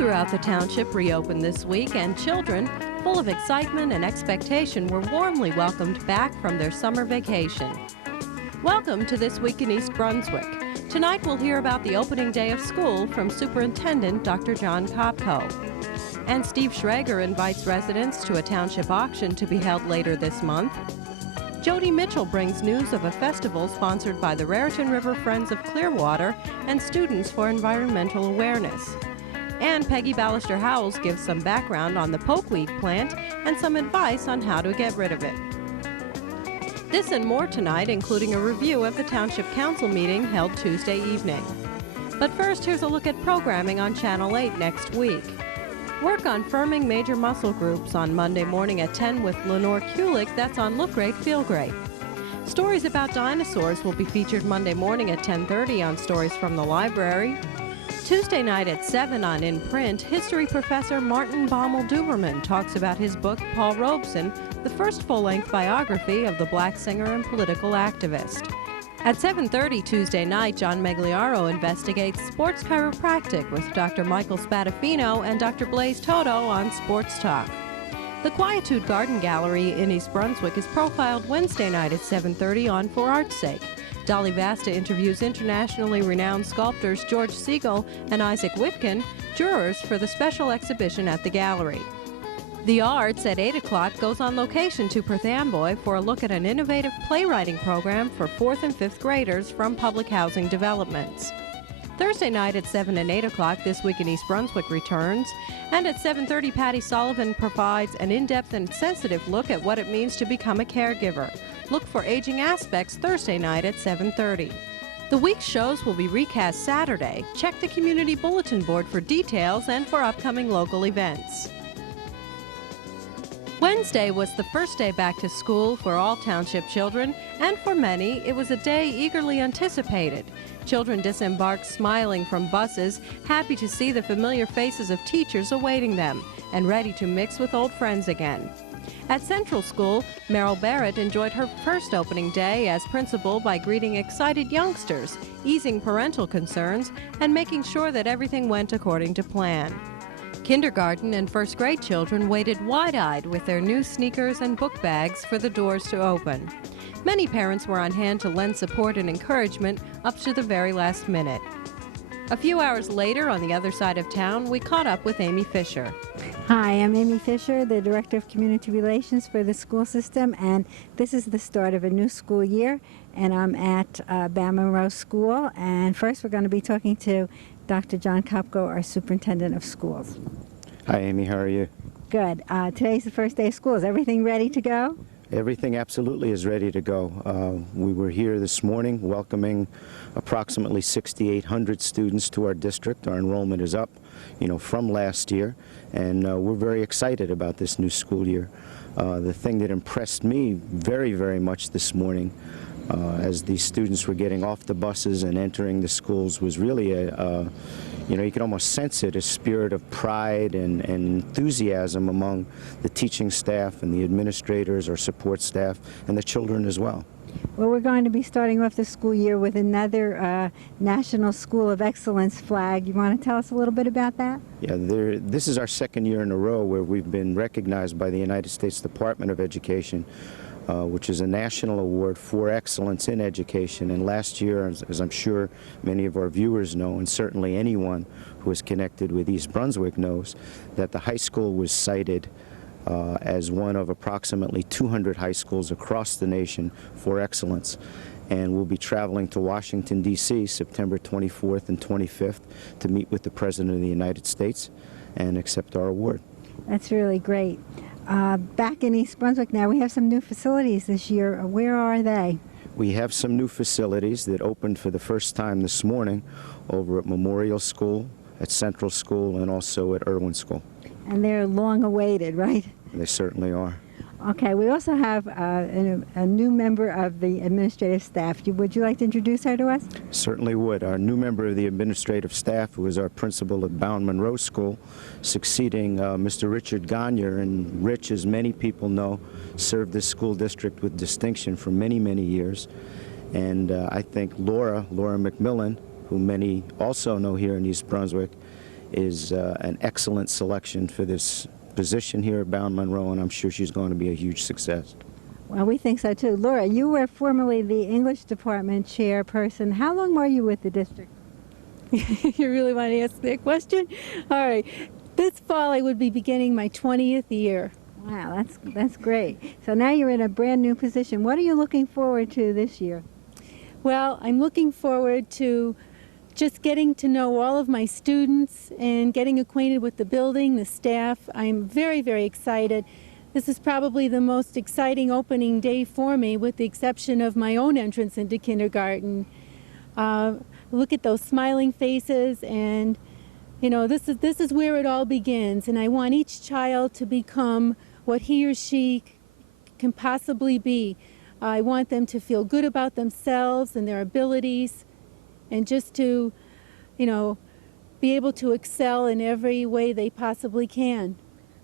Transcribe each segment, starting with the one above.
throughout the township reopened this week, and children, full of excitement and expectation, were warmly welcomed back from their summer vacation. Welcome to This Week in East Brunswick. Tonight we'll hear about the opening day of school from Superintendent Dr. John Kopko. And Steve Schrager invites residents to a township auction to be held later this month. Jody Mitchell brings news of a festival sponsored by the Raritan River Friends of Clearwater and Students for Environmental Awareness. And Peggy Ballister-Howells gives some background on the pokeweed plant and some advice on how to get rid of it. This and more tonight, including a review of the Township Council meeting held Tuesday evening. But first, here's a look at programming on Channel 8 next week. Work on firming major muscle groups on Monday morning at 10 with Lenore Kulik. That's on Look Great, Feel Great. Stories about dinosaurs will be featured Monday morning at 10:30 on Stories from the Library. Tuesday night at 7 on In Print, history professor Martin Baumel-Duberman talks about his book, Paul Robeson, the first full-length biography of the black singer and political activist. At 7:30 Tuesday night, John Megliaro investigates sports chiropractic with Dr. Michael Spadafino and Dr. Blaise Toto on Sports Talk. The Quietude Garden Gallery in East Brunswick is profiled Wednesday night at 7:30 on For Art's Sake. Dolly Vasta interviews internationally renowned sculptors George Siegel and Isaac Whitkin, jurors for the special exhibition at the gallery. The Arts at 8 o'clock goes on location to Perth Amboy for a look at an innovative playwriting program for 4th and 5th graders from public housing developments. Thursday night at 7 and 8 o'clock, This Week in East Brunswick returns, and at 7:30 Patty Sullivan provides an in-depth and sensitive look at what it means to become a caregiver. Look for Aging Aspects Thursday night at 7:30. The week's shows will be recast Saturday. Check the community bulletin board for details and for upcoming local events. Wednesday was the first day back to school for all township children, and for many, it was a day eagerly anticipated. Children disembarked smiling from buses, happy to see the familiar faces of teachers awaiting them, and ready to mix with old friends again. At Central School, Merrill Barrett enjoyed her first opening day as principal by greeting excited youngsters, easing parental concerns, and making sure that everything went according to plan. Kindergarten and first grade children waited wide-eyed with their new sneakers and book bags for the doors to open. Many parents were on hand to lend support and encouragement up to the very last minute. A few hours later, on the other side of town, we caught up with Amy Fisher. Hi, I'm Amy Fisher, the Director of Community Relations for the school system, and this is the start of a new school year, and I'm at Bam Monroe School, and first we're going to be talking to Dr. John Kopko, our Superintendent of Schools. Hi, Amy. How are you? Good. Today's the first day of school. Is everything ready to go? Everything absolutely is ready to go. We were here this morning welcoming approximately 6,800 students to our district. Our enrollment is up, from last year, and we're very excited about this new school year. The thing that impressed me very, very much this morning as these students were getting off the buses and entering the schools was really you could almost sense it, a spirit of pride and enthusiasm among the teaching staff and the administrators, our support staff, and the children as well. Well, we're going to be starting off the school year with another National School of Excellence flag. You want to tell us a little bit about that? Yeah, this is our second year in a row where we've been recognized by the United States Department of Education, which is a national award for excellence in education. And last year, as I'm sure many of our viewers know, and certainly anyone who is connected with East Brunswick knows, that the high school was cited as one of approximately 200 high schools across the nation for excellence. And we'll be traveling to Washington, D.C. September 24th and 25th to meet with the President of the United States and accept our award. That's really great. Back in East Brunswick now, we have some new facilities this year. Where are they? We have some new facilities that opened for the first time this morning over at Memorial School, at Central School, and also at Irwin School. And they're long awaited, right? They certainly are. Okay, we also have a new member of the administrative staff. Would you like to introduce her to us? Certainly would. Our new member of the administrative staff, who is our principal at Bam Monroe School, succeeding Mr. Richard Gagner. And Rich, as many people know, served this school district with distinction for many, many years. And I think Laura McMillan, who many also know here in East Brunswick, is an excellent selection for this position here at Bound Monroe, and I'm sure she's going to be a huge success. Well, we think so too. Laura, you were formerly the English department chairperson. How long were you with the district? You really want to ask that question? All right. This fall I would be beginning my 20th year. Wow, that's great. So now you're in a brand new position. What are you looking forward to this year? Well, I'm looking forward to just getting to know all of my students and getting acquainted with the building, the staff. I'm very, very excited. This is probably the most exciting opening day for me, with the exception of my own entrance into kindergarten. Look at those smiling faces, and you know, this is where it all begins, and I want each child to become what he or she can possibly be. I want them to feel good about themselves and their abilities, and just to, you know, be able to excel in every way they possibly can.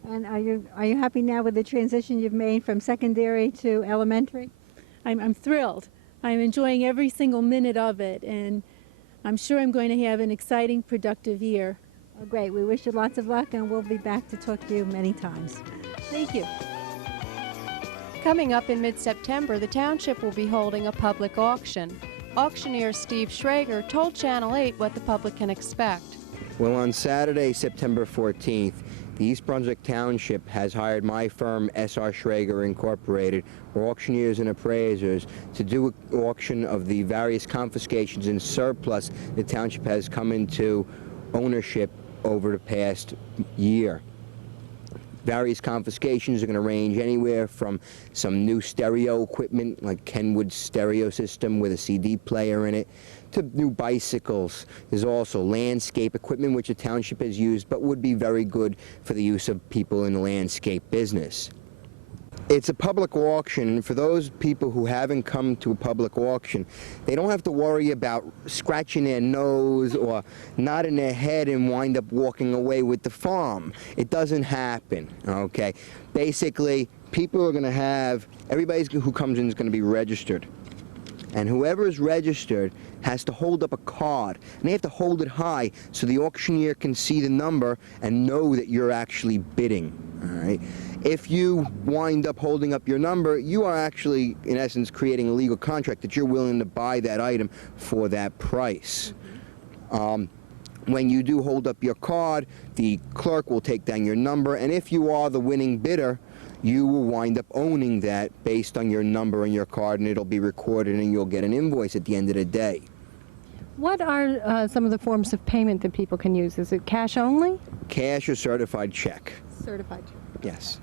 And are you happy now with the transition you've made from secondary to elementary? I'm thrilled. I'm enjoying every single minute of it, and I'm sure I'm going to have an exciting, productive year. Oh, great. We wish you lots of luck, and we'll be back to talk to you many times. Thank you. Coming up in mid-September, the township will be holding a public auction. Auctioneer Steve Schrager told Channel 8 what the public can expect. Well, on Saturday, September 14th, the East Brunswick Township has hired my firm, S.R. Schrager Incorporated, auctioneers and appraisers, to do an auction of the various confiscations and surplus the township has come into ownership over the past year. Various confiscations are going to range anywhere from some new stereo equipment, like Kenwood's stereo system with a CD player in it, to new bicycles. There's also landscape equipment which the township has used but would be very good for the use of people in the landscape business. It's a public auction, and for those people who haven't come to a public auction, they don't have to worry about scratching their nose or nodding their head and wind up walking away with the farm. It doesn't happen, okay? Basically, people are going to have, everybody who comes in is going to be registered. And whoever is registered has to hold up a card, and they have to hold it high so the auctioneer can see the number and know that you're actually bidding, all right? If you wind up holding up your number, you are actually, in essence, creating a legal contract that you're willing to buy that item for that price. When you do hold up your card, the clerk will take down your number, and if you are the winning bidder, you will wind up owning that based on your number and your card, and it'll be recorded, and you'll get an invoice at the end of the day. What are some of the forms of payment that people can use? Is it cash only? Cash or certified check. Certified check. Yes.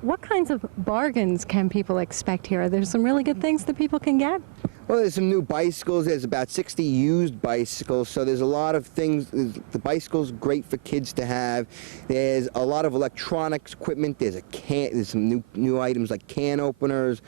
What kinds of bargains can people expect here? Are there some really good things that people can get? Well, there's some new bicycles. There's about 60 used bicycles, so there's a lot of things. The bicycle's great for kids to have. There's a lot of electronics equipment. There's some new items like can openers.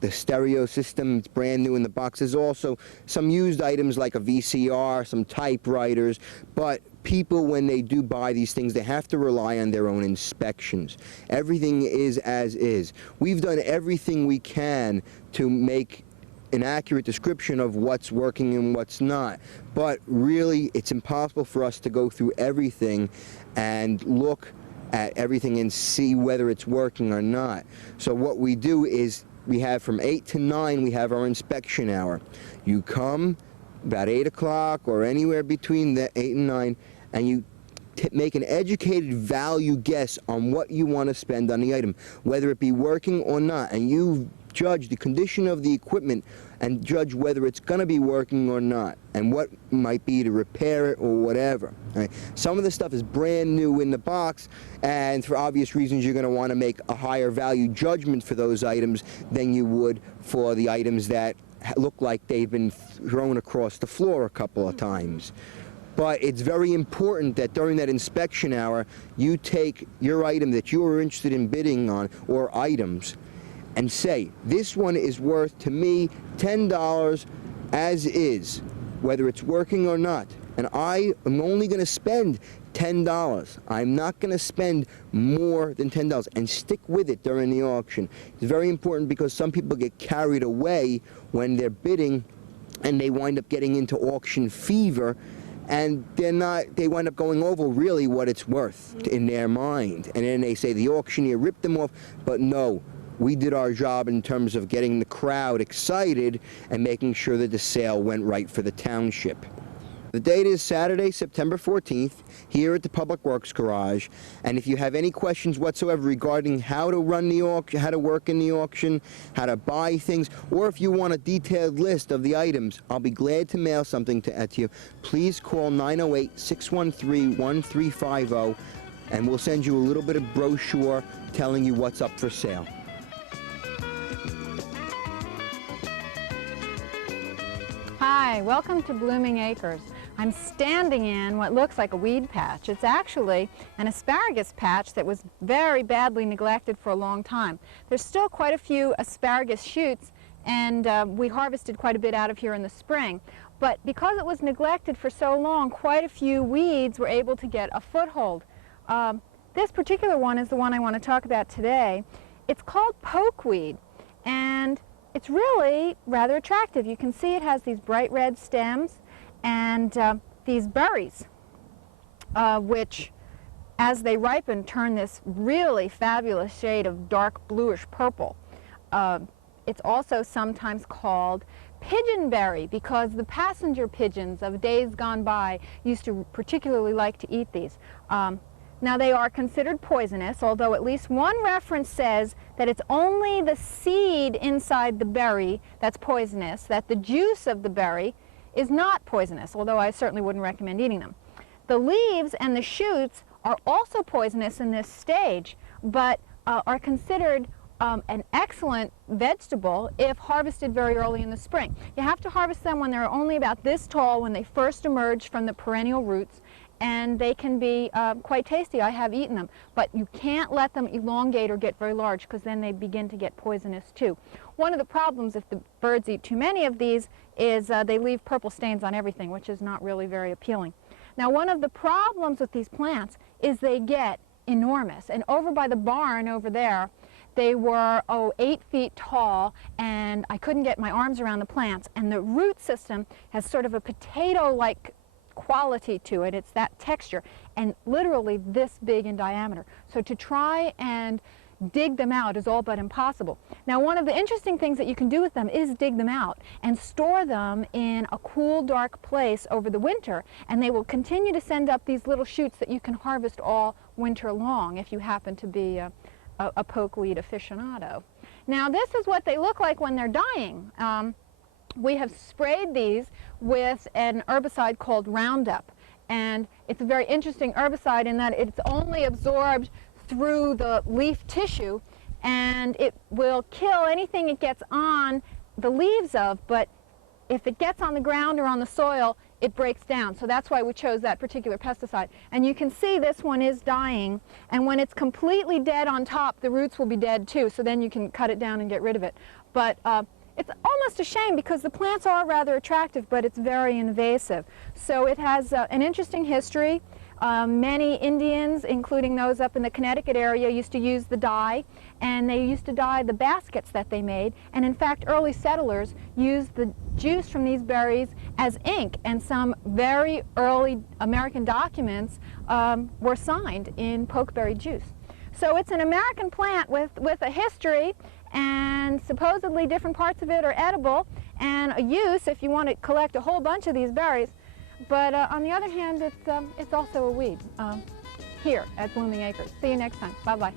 The stereo system, it's brand new in the box. There's also some used items like a VCR, some typewriters, but people, when they do buy these things, they have to rely on their own inspections. Everything is as is. We've done everything we can to make an accurate description of what's working and what's not, but really it's impossible for us to go through everything and look at everything and see whether it's working or not. So what we do is we have from 8 to 9, we have our inspection hour. You come about 8 o'clock or anywhere between the 8 and 9, and you make an educated value guess on what you want to spend on the item, whether it be working or not, and you judge the condition of the equipment and judge whether it's going to be working or not, and what might be to repair it or whatever. Right? Some of the stuff is brand new in the box, and for obvious reasons you're going to want to make a higher value judgment for those items than you would for the items that look like they've been thrown across the floor a couple of times. But it's very important that during that inspection hour you take your item that you are interested in bidding on, or items, and say, this one is worth to me $10 as is, whether it's working or not. And I am only going to spend $10. I'm not going to spend more than $10, and stick with it during the auction. It's very important because some people get carried away when they're bidding and they wind up getting into auction fever, and they wind up going over really what it's worth in their mind. And then they say the auctioneer ripped them off, but no. We did our job in terms of getting the crowd excited and making sure that the sale went right for the township. The date is Saturday, September 14th, here at the Public Works Garage. And if you have any questions whatsoever regarding how to run the auction, how to work in the auction, how to buy things, or if you want a detailed list of the items, I'll be glad to mail something to you. Please call 908-613-1350, and we'll send you a little bit of brochure telling you what's up for sale. Hi, welcome to Blooming Acres. I'm standing in what looks like a weed patch. It's actually an asparagus patch that was very badly neglected for a long time. There's still quite a few asparagus shoots, and we harvested quite a bit out of here in the spring. But because it was neglected for so long, quite a few weeds were able to get a foothold. This particular one is the one I want to talk about today. It's called pokeweed, and it's really rather attractive. You can see it has these bright red stems and these berries, which, as they ripen, turn this really fabulous shade of dark bluish purple. It's also sometimes called pigeonberry because the passenger pigeons of days gone by used to particularly like to eat these. Now, they are considered poisonous, although at least one reference says that it's only the seed inside the berry that's poisonous, that the juice of the berry is not poisonous, although I certainly wouldn't recommend eating them. The leaves and the shoots are also poisonous in this stage, but are considered an excellent vegetable if harvested very early in the spring. You have to harvest them when they're only about this tall, when they first emerge from the perennial roots, and they can be quite tasty. I have eaten them, but you can't let them elongate or get very large because then they begin to get poisonous too. One of the problems if the birds eat too many of these is they leave purple stains on everything, which is not really very appealing. Now, one of the problems with these plants is they get enormous, and over by the barn over there, they were 8 feet tall, and I couldn't get my arms around the plants, and the root system has sort of a potato-like quality to it. It's that texture, and literally this big in diameter. So to try and dig them out is all but impossible. Now, one of the interesting things that you can do with them is dig them out and store them in a cool, dark place over the winter, and they will continue to send up these little shoots that you can harvest all winter long if you happen to be a pokeweed aficionado. Now, this is what they look like when they're dying. We have sprayed these with an herbicide called Roundup, and it's a very interesting herbicide in that it's only absorbed through the leaf tissue, and it will kill anything it gets on the leaves of, but if it gets on the ground or on the soil, it breaks down. So that's why we chose that particular pesticide. And you can see this one is dying, and when it's completely dead on top, the roots will be dead too, so then you can cut it down and get rid of it. But it's almost a shame because the plants are rather attractive, but it's very invasive. So it has an interesting history. Many Indians, including those up in the Connecticut area, used to use the dye, and they used to dye the baskets that they made. And in fact, early settlers used the juice from these berries as ink, and some very early American documents were signed in pokeberry juice. So it's an American plant with a history, and supposedly different parts of it are edible, and a use if you want to collect a whole bunch of these berries. But on the other hand, it's also a weed here at Blooming Acres. See you next time. Bye-bye.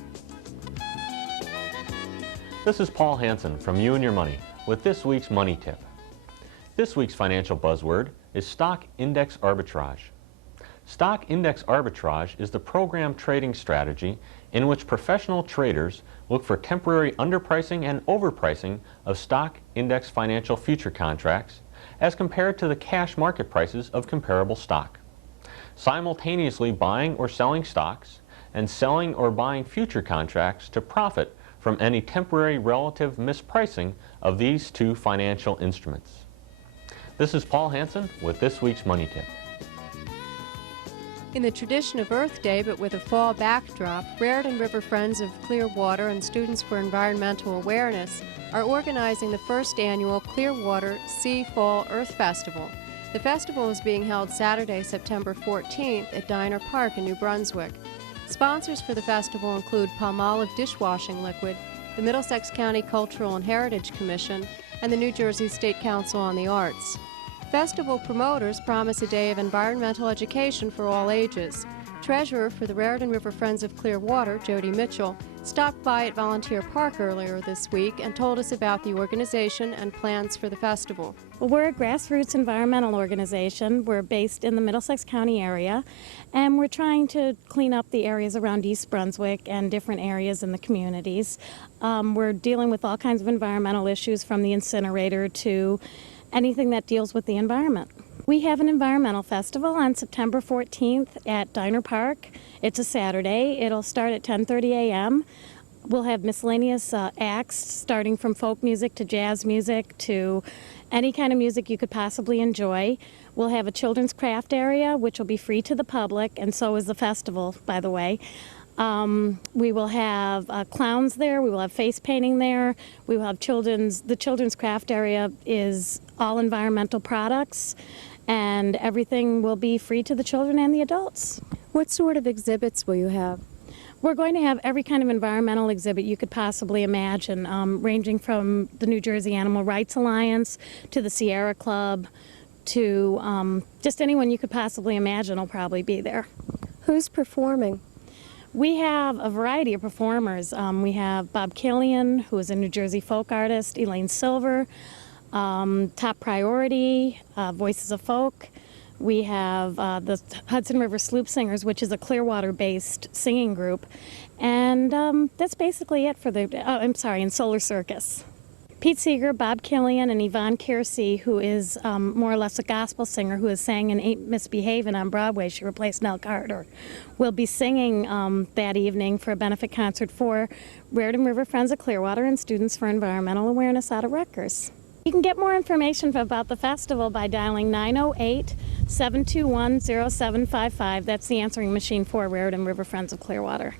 This is Paul Hansen from You and Your Money with this week's Money Tip. This week's financial buzzword is Stock Index Arbitrage. Stock Index Arbitrage is the program trading strategy in which professional traders look for temporary underpricing and overpricing of stock index financial future contracts as compared to the cash market prices of comparable stock, simultaneously buying or selling stocks and selling or buying future contracts to profit from any temporary relative mispricing of these two financial instruments. This is Paul Hansen with this week's Money Tip. In the tradition of Earth Day, but with a fall backdrop, Raritan River Friends of Clearwater and Students for Environmental Awareness are organizing the first annual Clearwater Sea Fall Earth Festival. The festival is being held Saturday, September 14th at Diner Park in New Brunswick. Sponsors for the festival include Palmolive Dishwashing Liquid, the Middlesex County Cultural and Heritage Commission, and the New Jersey State Council on the Arts. Festival promoters promise a day of environmental education for all ages. Treasurer for the Raritan River Friends of Clearwater, Jody Mitchell, stopped by at Volunteer Park earlier this week and told us about the organization and plans for the festival. Well, we're a grassroots environmental organization. We're based in the Middlesex County area, and we're trying to clean up the areas around East Brunswick and different areas in the communities. We're dealing with all kinds of environmental issues, from the incinerator to anything that deals with the environment. We have an environmental festival on September 14th at Diner Park. It's a Saturday. It'll start at 10:30 a.m. We'll have miscellaneous acts starting from folk music to jazz music to any kind of music you could possibly enjoy. We'll have a children's craft area, which will be free to the public, and so is the festival, by the way. We will have clowns there. We will have face painting there. We will have the children's craft area is all environmental products, and everything will be free to the children and the adults. What sort of exhibits will you have? We're going to have every kind of environmental exhibit you could possibly imagine, ranging from the New Jersey Animal Rights Alliance to the Sierra Club to just anyone you could possibly imagine will probably be there. Who's performing? We have a variety of performers. We have Bob Killian, who is a New Jersey folk artist, Elaine Silver, Top Priority, Voices of Folk. We have the Hudson River Sloop Singers, which is a Clearwater-based singing group. And that's basically it for and Solar Circus. Pete Seeger, Bob Killian, and Yvonne Kiersey, who is more or less a gospel singer who has sang in Ain't Misbehavin' on Broadway. She replaced Nell Carter. Will be singing that evening for a benefit concert for Raritan River Friends of Clearwater and Students for Environmental Awareness out of Rutgers. You can get more information about the festival by dialing 908-721-0755. That's the answering machine for Raritan River Friends of Clearwater.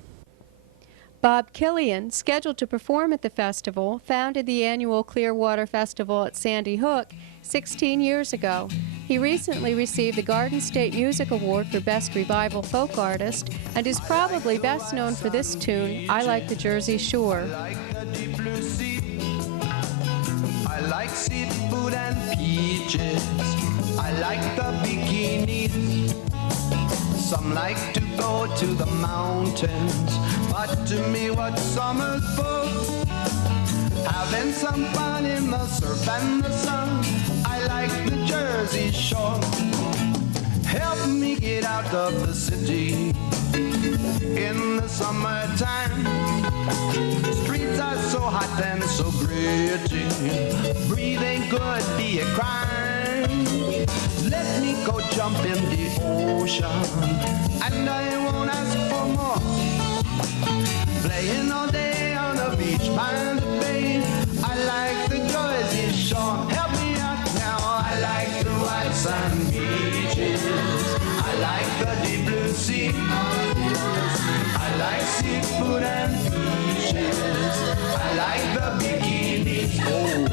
Bob Killian, scheduled to perform at the festival, founded the annual Clearwater Festival at Sandy Hook 16 years ago. He recently received the Garden State Music Award for Best Revival Folk Artist and is probably best known for this tune, I Like the Jersey Shore. I like seafood and peaches. I like the bikinis. Some like to go to the mountains, but to me what summer's for? Having some fun in the surf and the sun. I like the Jersey Shore. Help me get out of the city in the summertime. Streets are so hot and so gritty. Breathing could be a crime. Let me go jump in the ocean, and I won't ask for more. Playing all day on the beach by the bay. I like the Jersey Shore. Help me out now. I like the white sand beaches. I like the deep blue sea. I like seafood and beaches. I like the bikinis. Oh,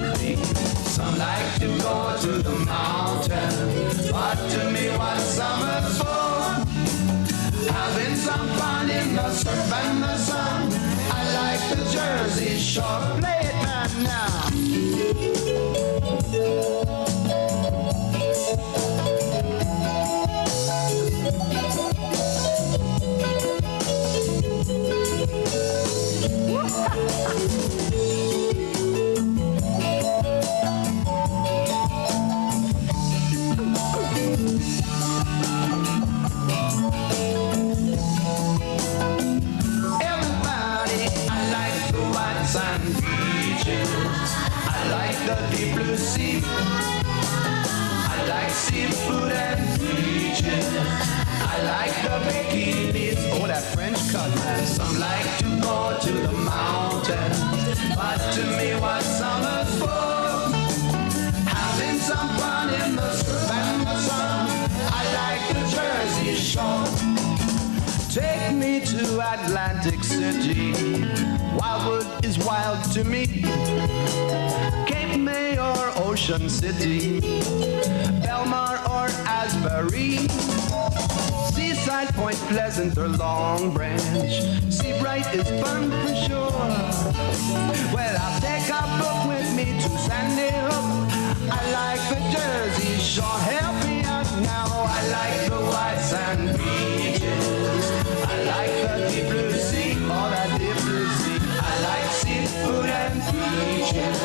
some like to go to the mountains, but to me what summer's for? Having some fun in the surf and the sun. I like the Jersey Shore. Play it now. Seafood and beaches. I like the bikinis. Oh, that French cut. Some like to go to the mountains, but to me what summer's for? Having some fun in the surf and the sun. I like the Jersey Shore. Take me to Atlantic City. Wildwood is wild to me. Cape May or Ocean City, Belmar or or Asbury. Seaside, Point Pleasant, or Long Branch. Seabright is fun for sure. Well, I'll take a book with me to Sandy Hook. I like the Jersey Shore. Help me out now. I like the white sand beaches. I like the deep blue sea, all that deep blue sea. I like seafood and beaches.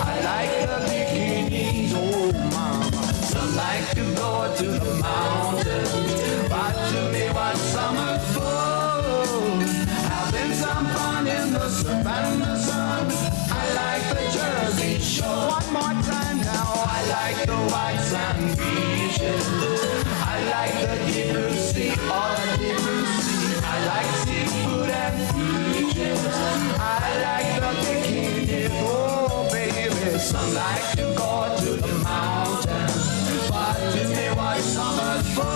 I like the bikinis, oh mama. Some like to go to the mountains, but to me what's summer for? Having some fun in the surf and the sun. I like the Jersey Shore. One more time now. I like the white sand beaches. I like the deep blue sea, all the deep blue sea. I like seafood and beaches. I like the bikinis, oh baby. Some like to go to the mountains, but to me what's summer's for?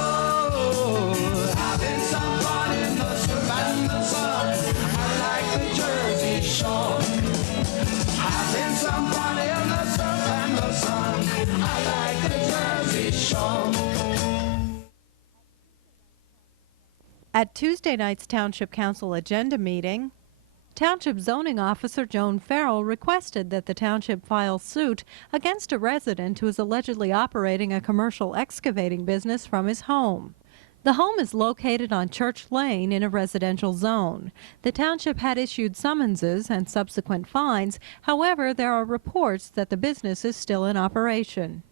Having some fun in the surf and the sun. I like the Jersey Shore. Having some fun in the surf and the sun. I like the Jersey Shore. At Tuesday night's Township Council agenda meeting, Township Zoning Officer Joan Farrell requested that the township file suit against a resident who is allegedly operating a commercial excavating business from his home. The home is located on Church Lane in a residential zone. The township had issued summonses and subsequent fines. However, there are reports that the business is still in operation.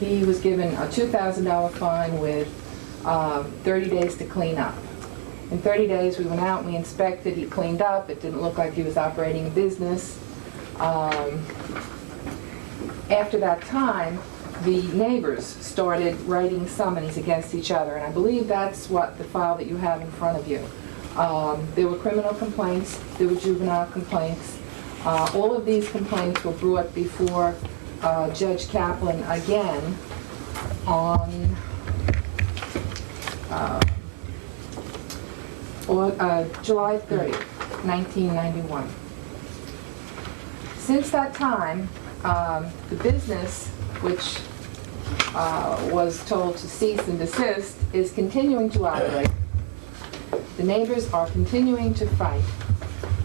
He was given a $2,000 fine with 30 days to clean up. In 30 days, we went out and we inspected. He cleaned up. It didn't look like he was operating a business. After that time, the neighbors started writing summons against each other, and I believe that's what the file that you have in front of you. There were criminal complaints, there were juvenile complaints. All of these complaints were brought before Judge Kaplan again on July 30th, 1991. Since that time, the business, which was told to cease and desist, is continuing to operate. The neighbors are continuing to fight.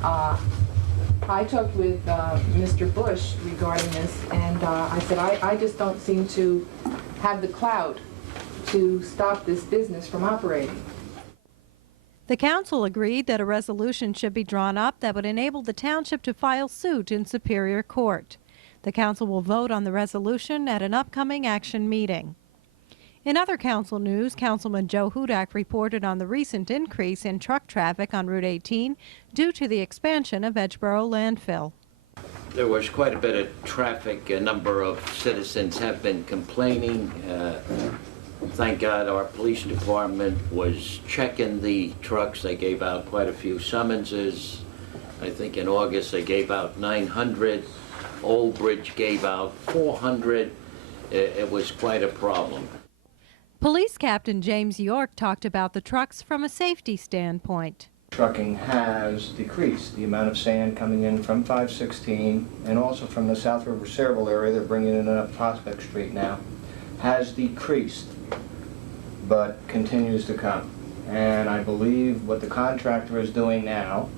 I talked with Mr. Bush regarding this, and I said, I just don't seem to have the clout to stop this business from operating. The council agreed that a resolution should be drawn up that would enable the township to file suit in Superior Court. The council will vote on the resolution at an upcoming action meeting. In other council news, Councilman Joe Hudak reported on the recent increase in truck traffic on Route 18 due to the expansion of Edgeboro landfill. There was quite a bit of traffic. A number of citizens have been complaining. Thank God our police department was checking the trucks. They gave out quite a few summonses. I think in August they gave out 900. Old Bridge gave out 400. It was quite a problem. Police Captain James York talked about the trucks from a safety standpoint. Trucking has decreased. The amount of sand coming in from 516 and also from the South River Cerebral area, they're bringing it in up Prospect Street now, has decreased, but continues to come. And I believe what the contractor is doing now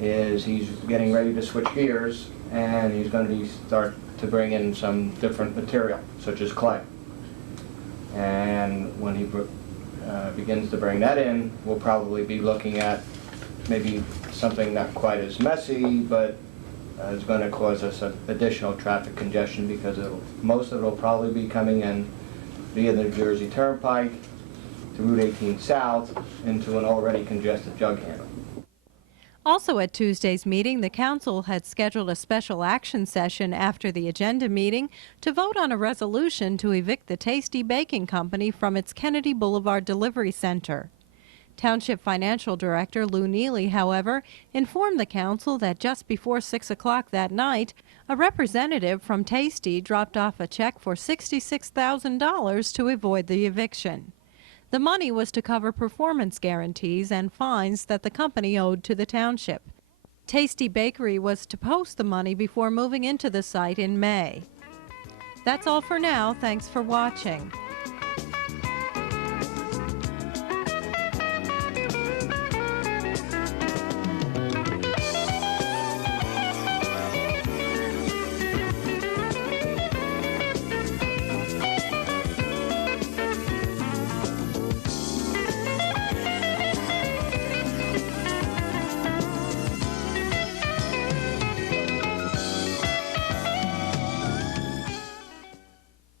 is he's getting ready to switch gears, and he's going to start to bring in some different material, such as clay. And when he begins to bring that in, we'll probably be looking at maybe something not quite as messy, but is going to cause us additional traffic congestion, because most of it will probably be coming in via the New Jersey Turnpike to Route 18 South into an already congested jug handle. Also at Tuesday's meeting, the council had scheduled a special action session after the agenda meeting to vote on a resolution to evict the Tasty Baking Company from its Kennedy Boulevard Delivery Center. Township Financial Director Lou Neely, however, informed the council that just before 6 o'clock that night, a representative from Tasty dropped off a check for $66,000 to avoid the eviction. The money was to cover performance guarantees and fines that the company owed to the township. Tasty Bakery was to post the money before moving into the site in May. That's all for now. Thanks for watching.